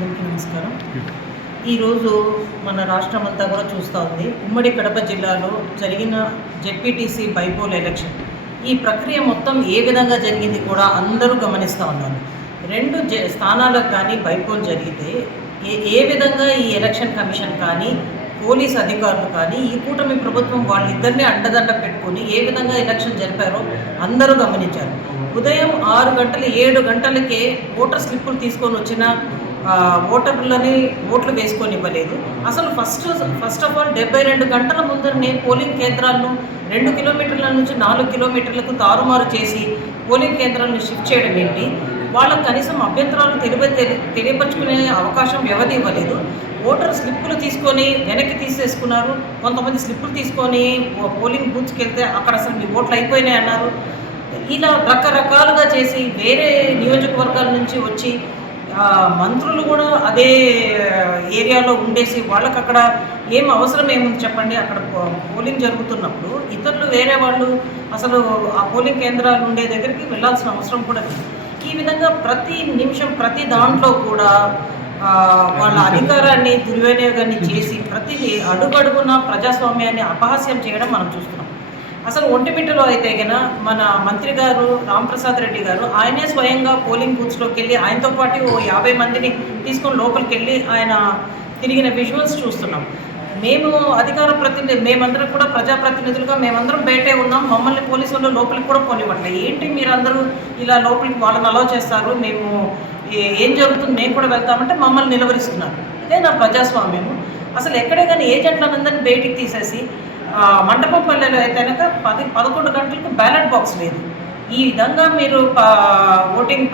అందరికీ నమస్కారం. ఈరోజు మన రాష్ట్రం అంతా కూడా చూస్తూ ఉంది. ఉమ్మడి కడప జిల్లాలో జరిగిన జెడ్పీటీసీ బైపోల్ ఎలక్షన్, ఈ ప్రక్రియ మొత్తం ఏ విధంగా జరిగింది కూడా అందరూ గమనిస్తూ ఉన్నారు. రెండు స్థానాలకు కానీ బైపోల్ జరిగితే ఏ విధంగా ఈ ఎలక్షన్ కమిషన్ కానీ పోలీస్ అధికారులు కానీ ఈ కూటమి ప్రభుత్వం వాళ్ళిద్దరినీ అండదండ పెట్టుకొని ఏ విధంగా ఎలక్షన్ జరిపారో అందరూ గమనించారు. ఉదయం 6 గంటలు 7 గంటలకే ఓటర్ స్లిప్పులు తీసుకొని వచ్చిన ఓటర్లని ఓట్లు వేసుకొని ఇవ్వలేదు. అసలు ఫస్ట్ ఆఫ్ ఆల్ 72 గంటల ముందరనే పోలింగ్ కేంద్రాలను 2 కిలోమీటర్ల నుంచి 4 కిలోమీటర్లకు తారుమారు చేసి పోలింగ్ కేంద్రాలను షిఫ్ట్ చేయడం ఏంటి? వాళ్ళకు కనీసం అభ్యంతరాలు తెలియపరుచుకునే అవకాశం వ్యవధి ఇవ్వలేదు. ఓటర్ స్లిప్పులు తీసుకొని వెనక్కి తీసేసుకున్నారు. కొంతమంది స్లిప్పులు తీసుకొని పోలింగ్ బూత్స్కి వెళ్తే అక్కడ అసలు మీ ఓట్లు అయిపోయినాయి అన్నారు. ఇలా రకరకాలుగా చేసి వేరే నియోజకవర్గాల నుంచి వచ్చి మంత్రులు కూడా అదే ఏరియాలో ఉండేసి వాళ్ళకి అక్కడ ఏం అవసరం ఏముంది చెప్పండి? అక్కడ పోలింగ్ జరుగుతున్నప్పుడు ఇతరులు వేరే వాళ్ళు అసలు ఆ పోలింగ్ కేంద్రాలు ఉండే దగ్గరికి వెళ్ళాల్సిన అవసరం కూడా లేదు. ఈ విధంగా ప్రతి నిమిషం ప్రతి దాంట్లో కూడా వాళ్ళ అధికారాన్ని దుర్వినియోగాన్ని చేసి ప్రతి అడుగడుగున ప్రజాస్వామ్యాన్ని అపహాస్యం చేయడం మనం చూస్తున్నాం. అసలు ఒంటిమిట్టలో అయితే కన్నా మన మంత్రి గారు రాంప్రసాద్ రెడ్డి గారు ఆయనే స్వయంగా పోలింగ్ బూత్స్లోకి వెళ్ళి ఆయనతో పాటు 50 మందిని తీసుకొని లోపలికి వెళ్ళి ఆయన తిరిగిన విజువల్స్ చూస్తున్నాం. మేము అధికార ప్రతినిధి మేమందరం కూడా ప్రజాప్రతినిధులుగా మేమందరం బయటే ఉన్నాం. మమ్మల్ని పోలీసు వాళ్ళు లోపలికి కూడా పోనివ్వట్లేదు. ఏంటి మీరందరూ ఇలా లోపలికి వాళ్ళని అలౌ చేస్తారు, మేము ఏం జరుగుతుంది మేము కూడా వెళ్తామంటే మమ్మల్ని నిలవరిస్తున్నారు. ఇదే నా ప్రజాస్వామ్యము. అసలు ఎక్కడే కానీ ఏజెంట్లందరినీ బయటికి తీసేసి మండపం పల్లెలో అయితే కనుక 11 గంటలకు బ్యాలెట్ బాక్స్ లేదు. ఈ విధంగా మీరు ఓటింగ్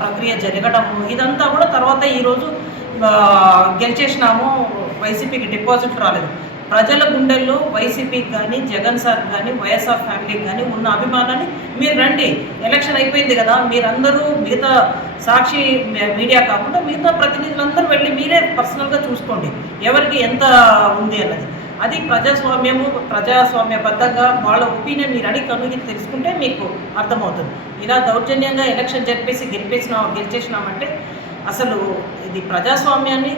ప్రక్రియ జరగడము ఇదంతా కూడా తర్వాత ఈరోజు గెలిచేసినాము, వైసీపీకి డిపాజిట్ రాలేదు. ప్రజల గుండెల్లో వైసీపీకి కానీ జగన్ సార్ కానీ వైఎస్ఆర్ ఫ్యామిలీకి కానీ ఉన్న అభిమానాన్ని మీరు రండి, ఎలక్షన్ అయిపోయింది కదా, మీరందరూ మిగతా సాక్షి మీడియా కాకుండా మిగతా ప్రతినిధులందరూ వెళ్ళి మీరే పర్సనల్గా చూసుకోండి ఎవరికి ఎంత ఉంది అన్నది. అది ప్రజాస్వామ్యబద్ధంగా వాళ్ళ ఒపీనియన్ మీరు అడిగి కనుగొని తెలుసుకుంటే మీకు అర్థమవుతుంది. ఇలా దౌర్జన్యంగా ఎలక్షన్ జరిపేసి గెలిచేసినామంటే అసలు ఇది ప్రజాస్వామ్యాన్ని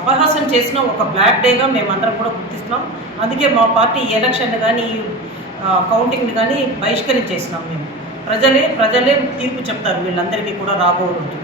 అపహాస్యం చేసిన ఒక బ్లాక్ డేగా మేమందరం కూడా గుర్తిస్తున్నాం. అందుకే మా పార్టీ ఈ ఎలక్షన్ కానీ కౌంటింగ్ని కానీ బహిష్కరించేసినాం. మేము ప్రజలే తీర్పు చెప్తారు వీళ్ళందరికీ కూడా రాబోయే రోజు.